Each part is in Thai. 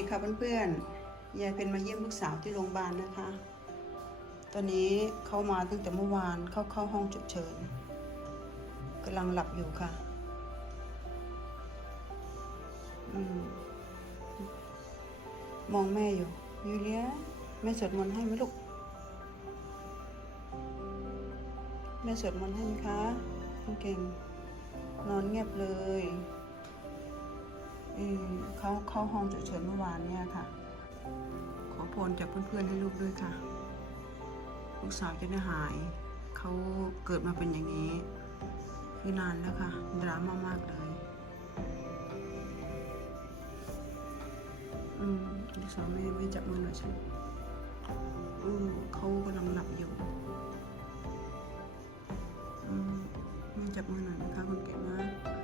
ดีค่ะเพื่อนๆ ยายเป็นมาเยี่ยมลูกสาวที่โรงพยาบาลนะคะ ตอนนี้เขามาตั้งแต่เมื่อวานเข้าเข้าห้องฉุกเฉินกำลังหลับอยู่ค่ะอมมองแม่อยู่ยูเลียแม่สวดมนต์ให้ไหมลูก แม่สวดมนต์ให้ไหมคะคุณเก่งนอนเงียบเลย เขาเข้าห้องฉุกเฉินเมื่อวานเนี่ยค่ะ ขอพรจากเพื่อนๆให้ลูกด้วยค่ะ ลูกสาวจะได้หาย เขาเกิดมาเป็นอย่างนี้ คือนานแล้วค่ะดราม่ามากเลย อืมลูกสาวแม่ไม่จับมือหน่อยใช่ไหมอืมเขากำลังหลับอยู่อืมแม่จับมือหน่อยนะคะคุณเก่งนะเ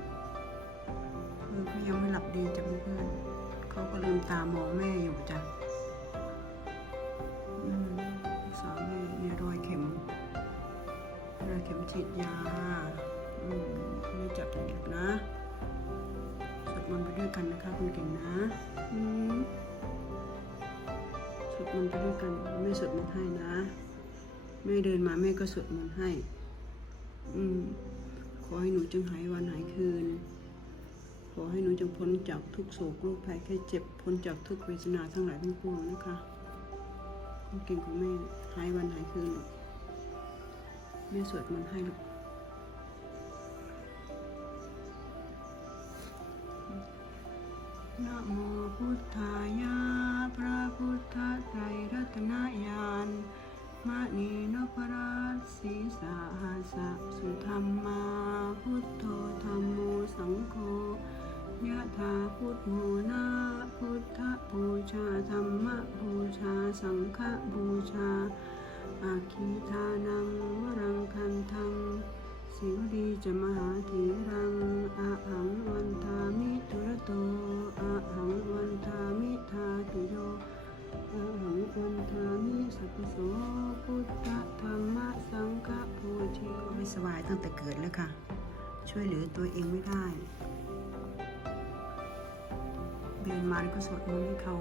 ออเขายังไม่หลับดีจ้ะเพื่อนๆเขาก็ลืมตามองแม่อยู่จ้ะอืมลูกสาวแม่มีรอยเข็มรอยเข็มฉีดยาอืมแม่จับอยู่นะสวดมนต์ไปด้วยกันนะคะคุณเก่งนะอืมสวดมนต์ไปด้วยกันแม่สวดมนต์ให้นะแม่เดินมาแม่ก็สวดมนต์ให้ อืมขอให้หนูจงหายวันหายคืน อให้หนูจงพ้นจากทุกโศกโรคภัยแค่เจ็บพ้นจากทุกเวทนาทั้งหลายทั้งปวงนะคะคนเก่งของแม่หายวันหายคืนลูกแม่สวดมนต์ให้ลูกนะโมพุทธายะพระพุทธไตรรัตนญาณมณีนพราชสีสาหาสะสุธรรมา พุทโธธรรมโมสังโฆ ยะถาพุทโมนาพุทธบูชาธรรมบูชาสังฆบูชาอาคีทานังวรังคันทังสิวดีจะมหาธีรังอาหังวันทามิทุระโตอาหังวันทามิทาตุโยอาหังวันทามิสัพพโสพุทธธรรมสังฆบูชาไม่สบายตั้งแต่เกิดแล้วค่ะ ช่วยเหลือตัวเองไม่ได้ เดินมาแล้วก็สวดมนต์ให้เขา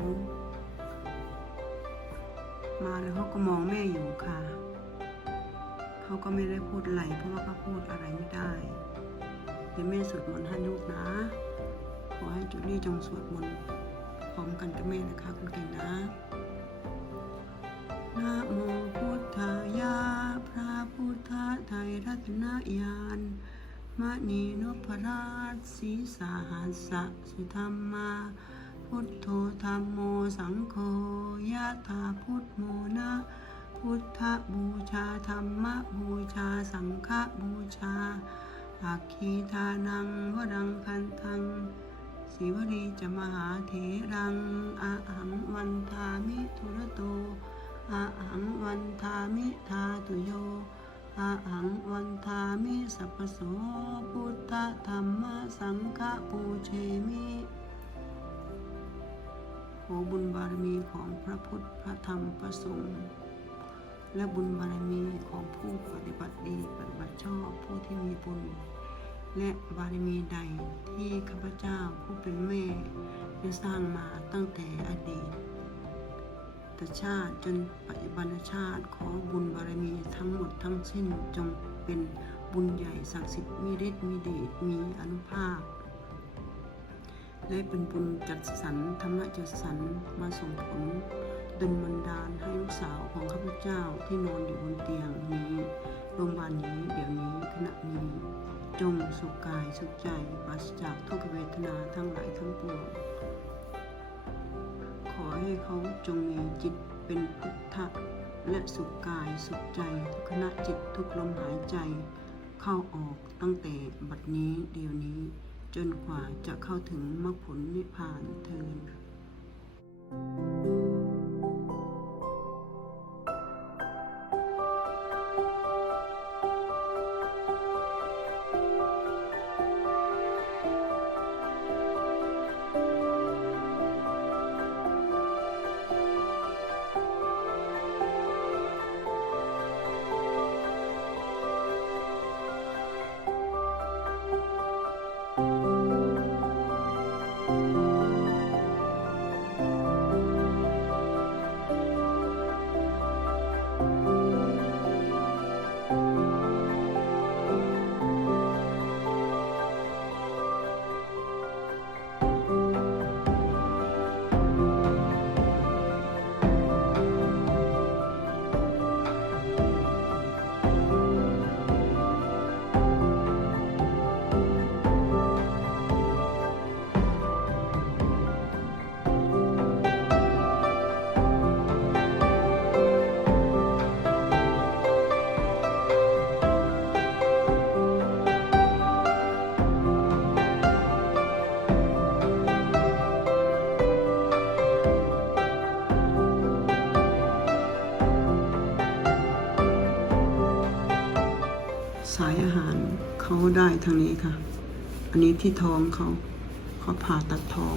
มาแล้วเขาก็มองแม่อยู่ค่ะ เขาก็ไม่ได้พูดอะไรเพราะว่าเขาพูดอะไรไม่ได้ เดี๋ยวแม่สวดมนต์ให้ลูกนะ ขอให้จุลี่จงสวดมนต์พร้อมกันกับแม่นะคะคุณเก่งนะนะโมพุทธายะพระพุทธไตรรัตนญาณมณีนพราชสีสาหัสะสุธรรมา สังโฆยะถาพุทโมนะพุทธบูชาธรรมบูชาสังฆบูชาอาคีทานังวรังคันทังสิวรีจะมหาเถรังอาหังวันทามิทุรโตอาหังวันทามิทาตุโยอาหังวันทามิสัพพโสพุทธธรรมสังฆปูเชมิ ขอบุญบารมีของพระพุทธ พระธรรม พระสงฆ์ และบุญบารมีของผู้ปฏิบัติดีปฏิบัติชอบผู้ที่มีบุญ และบารมีใดที่ข้าพเจ้าผู้เป็นแม่ได้สร้างมาตั้งแต่อดีตตชาติจนปัจจุบันชาติขอบุญบารมีทั้งหมดทั้งสิ้นจงเป็นบุญใหญ่ศักดิ์สิทธิ์มีฤทธิ์มีเดชมีอนุภาพ และเป็นบุญจัดสรรธรรมจัดสรรมาส่งผลดลบันดาลให้ลูกสาวของข้าพเจ้าที่นอนอยู่บนเตียงนี้โรงพยาบาลนี้เดี๋ยวนี้ขณะนี้จงสุขกายสุขใจปราศจากทุกเวทนาทั้งหลายทั้งปวงขอให้เขาจงมีจิตเป็นพุทธะและสุขกายสุขใจทุกขณะจิตทุกลมหายใจ เข้าออกตั้งแต่บัดนี้เดี๋ยวนี้ จนกว่าจะเข้าถึงมรรคผลนิพพานเทิน เขาได้ทางนี้ค่ะ อันนี้ที่ท้องเขาเขาผ่าตัดท้อง